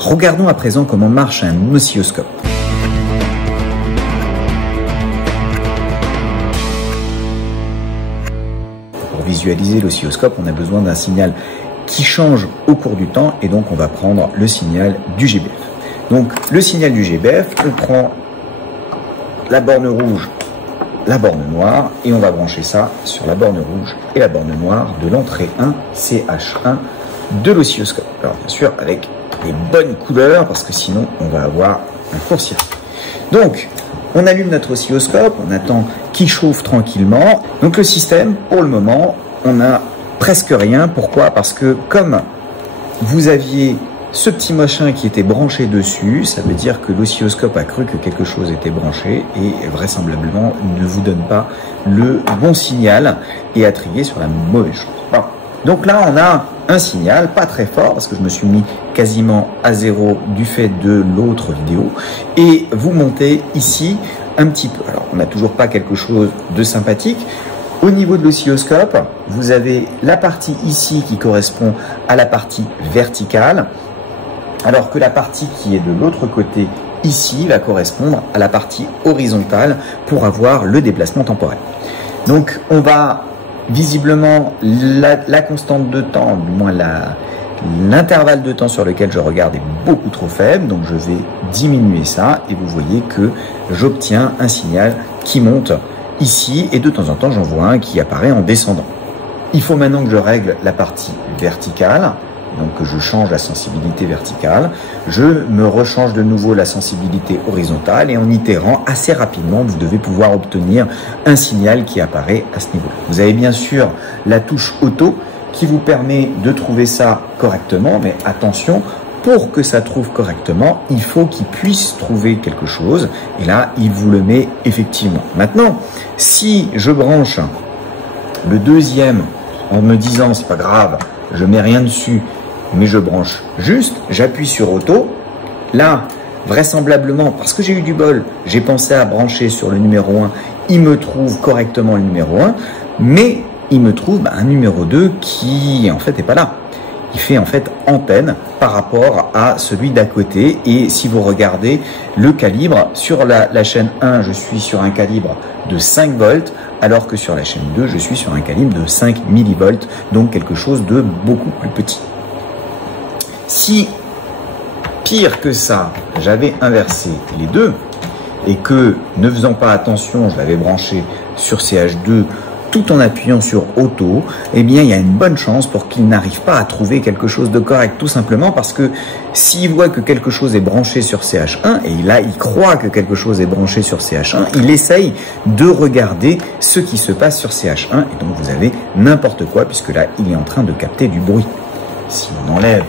Regardons à présent comment marche un oscilloscope. Pour visualiser l'oscilloscope, on a besoin d'un signal qui change au cours du temps et donc on va prendre le signal du GBF. Donc le signal du GBF, on prend la borne rouge, la borne noire et on va brancher ça sur la borne rouge et la borne noire de l'entrée 1 CH1 de l'oscilloscope. Alors bien sûr avec les bonnes couleurs parce que sinon on va avoir un court-circuit. Donc on allume notre oscilloscope, on attend qu'il chauffe tranquillement. Donc le système, pour le moment, on a presque rien. Pourquoi? Parce que comme vous aviez ce petit machin qui était branché dessus, ça veut dire que l'oscilloscope a cru que quelque chose était branché et vraisemblablement ne vous donne pas le bon signal et a trié sur la mauvaise chose. Bon. Donc là, on a un signal, pas très fort, parce que je me suis mis quasiment à zéro du fait de l'autre vidéo. Et vous montez ici un petit peu. Alors, on n'a toujours pas quelque chose de sympathique. Au niveau de l'oscilloscope, vous avez la partie ici qui correspond à la partie verticale, alors que la partie qui est de l'autre côté ici va correspondre à la partie horizontale pour avoir le déplacement temporel. Donc, on va visiblement, la constante de temps, du moins l'intervalle de temps sur lequel je regarde est beaucoup trop faible, donc je vais diminuer ça et vous voyez que j'obtiens un signal qui monte ici et de temps en temps j'en vois un qui apparaît en descendant. Il faut maintenant que je règle la partie verticale, donc que je change la sensibilité verticale, je me rechange de nouveau la sensibilité horizontale et en itérant assez rapidement, vous devez pouvoir obtenir un signal qui apparaît à ce niveau. Vous avez bien sûr la touche auto qui vous permet de trouver ça correctement, mais attention, pour que ça trouve correctement, il faut qu'il puisse trouver quelque chose et là, il vous le met effectivement. Maintenant, si je branche le deuxième en me disant c'est pas grave, je mets rien dessus, mais je branche juste, j'appuie sur auto. Là, vraisemblablement, parce que j'ai eu du bol, j'ai pensé à brancher sur le numéro 1, il me trouve correctement le numéro 1, mais il me trouve un numéro 2 qui en fait n'est pas là. Il fait en fait antenne par rapport à celui d'à côté et si vous regardez le calibre, sur la chaîne 1, je suis sur un calibre de 5 volts, alors que sur la chaîne 2, je suis sur un calibre de 5 millivolts, donc quelque chose de beaucoup plus petit. Si, pire que ça, j'avais inversé les deux et que, ne faisant pas attention, je l'avais branché sur CH2 tout en appuyant sur auto, eh bien, il y a une bonne chance pour qu'il n'arrive pas à trouver quelque chose de correct, tout simplement parce que s'il voit que quelque chose est branché sur CH1, et là, il croit que quelque chose est branché sur CH1, il essaye de regarder ce qui se passe sur CH1, et donc vous avez n'importe quoi, puisque là, il est en train de capter du bruit. Si on enlève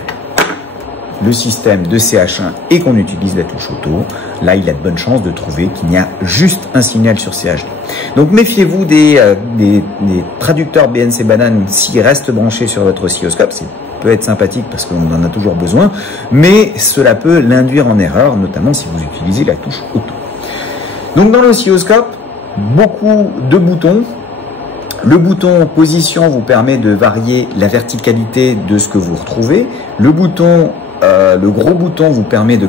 le système de CH1 et qu'on utilise la touche auto, là il a de bonnes chances de trouver qu'il y a juste un signal sur CH2. Donc méfiez-vous des traducteurs BNC Banane s'ils restent branchés sur votre oscilloscope, ça peut être sympathique parce qu'on en a toujours besoin, mais cela peut l'induire en erreur, notamment si vous utilisez la touche auto. Donc dans l'oscilloscope, beaucoup de boutons. Le bouton position vous permet de varier la verticalité de ce que vous retrouvez. Le gros bouton vous permet de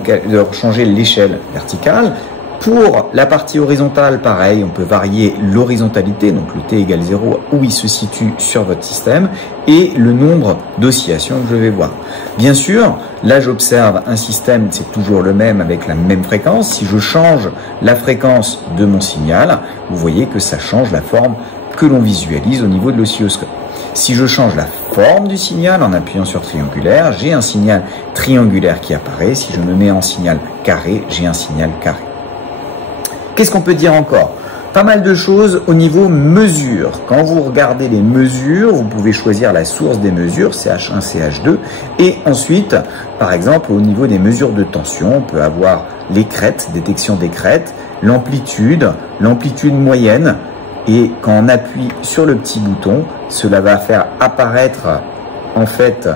changer l'échelle verticale. Pour la partie horizontale, pareil, on peut varier l'horizontalité, donc le T égale 0, où il se situe sur votre système, et le nombre d'oscillations que je vais voir. Bien sûr, là j'observe un système, c'est toujours le même avec la même fréquence. Si je change la fréquence de mon signal, vous voyez que ça change la forme que l'on visualise au niveau de l'oscilloscope. Si je change la forme du signal en appuyant sur triangulaire, j'ai un signal triangulaire qui apparaît. Si je me mets en signal carré, j'ai un signal carré. Qu'est-ce qu'on peut dire encore? Pas mal de choses au niveau mesure. Quand vous regardez les mesures, vous pouvez choisir la source des mesures, CH1, CH2, et ensuite, par exemple, au niveau des mesures de tension, on peut avoir les crêtes, détection des crêtes, l'amplitude moyenne, et quand on appuie sur le petit bouton, cela va faire apparaître en fait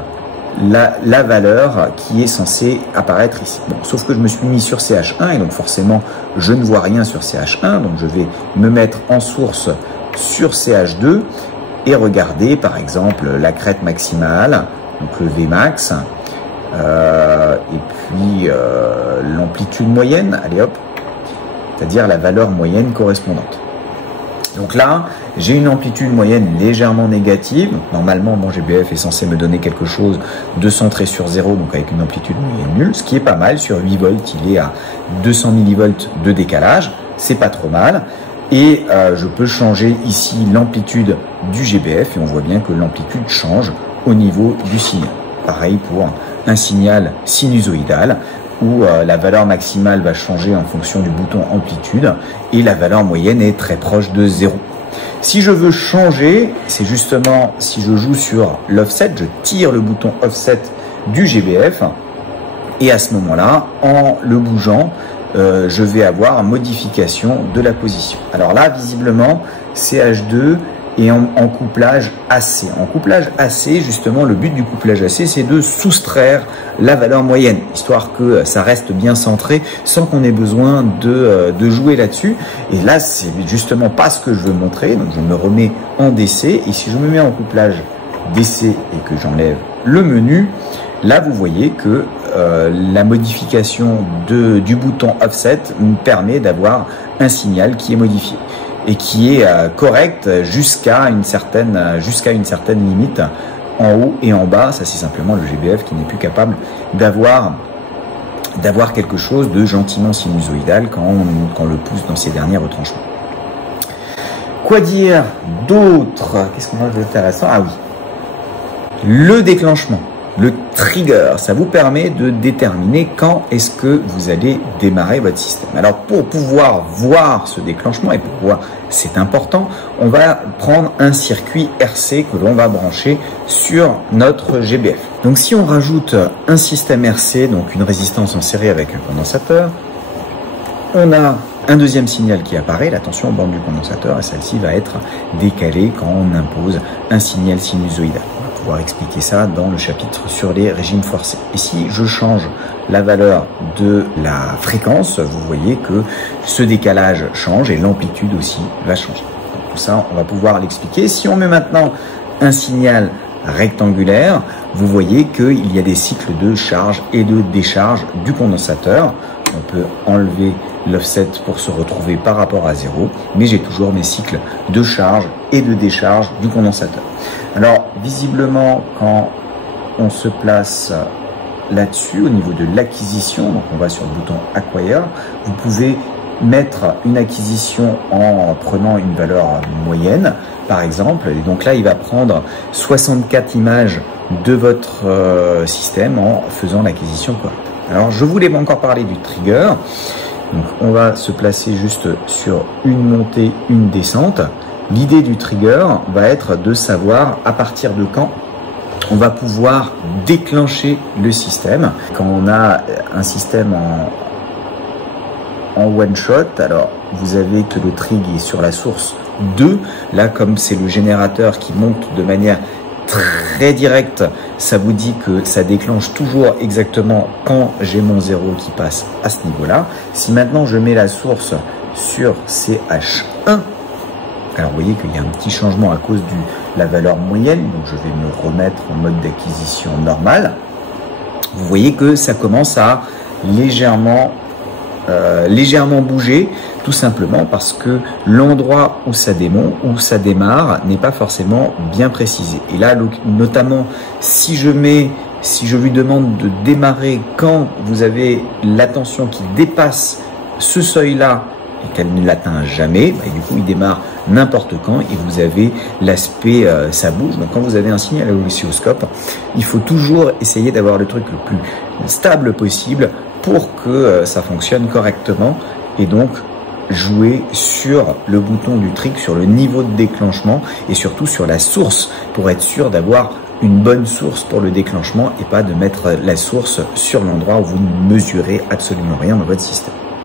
la valeur qui est censée apparaître ici. Bon, sauf que je me suis mis sur CH1 et donc forcément je ne vois rien sur CH1, donc je vais me mettre en source sur CH2 et regarder par exemple la crête maximale, donc le Vmax, et puis l'amplitude moyenne, allez hop, c'est-à-dire la valeur moyenne correspondante. Donc là, j'ai une amplitude moyenne légèrement négative. Normalement, mon GBF est censé me donner quelque chose de centré sur 0, donc avec une amplitude moyenne nulle, ce qui est pas mal. Sur 8 volts, il est à 200 millivolts de décalage. C'est pas trop mal. Et je peux changer ici l'amplitude du GBF et on voit bien que l'amplitude change au niveau du signal. Pareil pour un signal sinusoïdal où la valeur maximale va changer en fonction du bouton amplitude et la valeur moyenne est très proche de 0. Si je veux changer, c'est justement si je joue sur l'offset, je tire le bouton offset du GBF et à ce moment-là, en le bougeant, je vais avoir modification de la position. Alors là, visiblement, CH2 est en couplage AC. En couplage AC, justement, le but du couplage AC, c'est de soustraire la valeur moyenne, histoire que ça reste bien centré sans qu'on ait besoin de jouer là-dessus. Et là, c'est justement pas ce que je veux montrer. Donc, je me remets en DC. Et si je me mets en couplage DC et que j'enlève le menu, là, vous voyez que la modification du bouton offset me permet d'avoir un signal qui est modifié et qui est correct jusqu'à une certaine limite en haut et en bas. Ça, c'est simplement le GBF qui n'est plus capable d'avoir quelque chose de gentiment sinusoïdal quand on le pousse dans ses derniers retranchements. Quoi dire d'autre? Qu'est-ce qu'on a d'intéressant? Ah oui, le déclenchement. Le trigger, ça vous permet de déterminer quand est-ce que vous allez démarrer votre système. Alors pour pouvoir voir ce déclenchement et pour pouvoir, c'est important, on va prendre un circuit RC que l'on va brancher sur notre GBF. Donc si on rajoute un système RC, donc une résistance en série avec un condensateur, on a un deuxième signal qui apparaît, la tension aux bornes du condensateur, et celle-ci va être décalée quand on impose un signal sinusoïdal. On va expliquer ça dans le chapitre sur les régimes forcés. Et si je change la valeur de la fréquence, vous voyez que ce décalage change et l'amplitude aussi va changer. Donc, tout ça, on va pouvoir l'expliquer. Si on met maintenant un signal rectangulaire, vous voyez qu'il y a des cycles de charge et de décharge du condensateur. On peut enlever l'offset pour se retrouver par rapport à 0, mais j'ai toujours mes cycles de charge et de décharge du condensateur. Alors, visiblement, quand on se place là-dessus, au niveau de l'acquisition, donc on va sur le bouton Acquire, vous pouvez mettre une acquisition en prenant une valeur moyenne, par exemple, et donc là, il va prendre 64 images de votre système en faisant l'acquisition correcte. Alors, je voulais encore parler du trigger. Donc, on va se placer juste sur une montée, une descente. L'idée du trigger va être de savoir à partir de quand on va pouvoir déclencher le système. Quand on a un système en one shot, alors vous avez que le trig est sur la source 2. Là, comme c'est le générateur qui monte de manière très directe, ça vous dit que ça déclenche toujours exactement quand j'ai mon 0 qui passe à ce niveau-là. Si maintenant je mets la source sur CH1, alors vous voyez qu'il y a un petit changement à cause de la valeur moyenne, donc je vais me remettre en mode d'acquisition normale. Vous voyez que ça commence à légèrement bouger, tout simplement parce que l'endroit où ça démarre n'est pas forcément bien précisé. Et là, notamment, si je lui demande de démarrer quand vous avez la tension qui dépasse ce seuil-là et qu'elle ne l'atteint jamais, bah, du coup, il démarre n'importe quand et vous avez l'aspect ça bouge. Donc, quand vous avez un signal à l'oscilloscope, il faut toujours essayer d'avoir le truc le plus stable possible pour que ça fonctionne correctement et donc jouer sur le bouton du trig, sur le niveau de déclenchement et surtout sur la source pour être sûr d'avoir une bonne source pour le déclenchement et pas de mettre la source sur l'endroit où vous ne mesurez absolument rien dans votre système.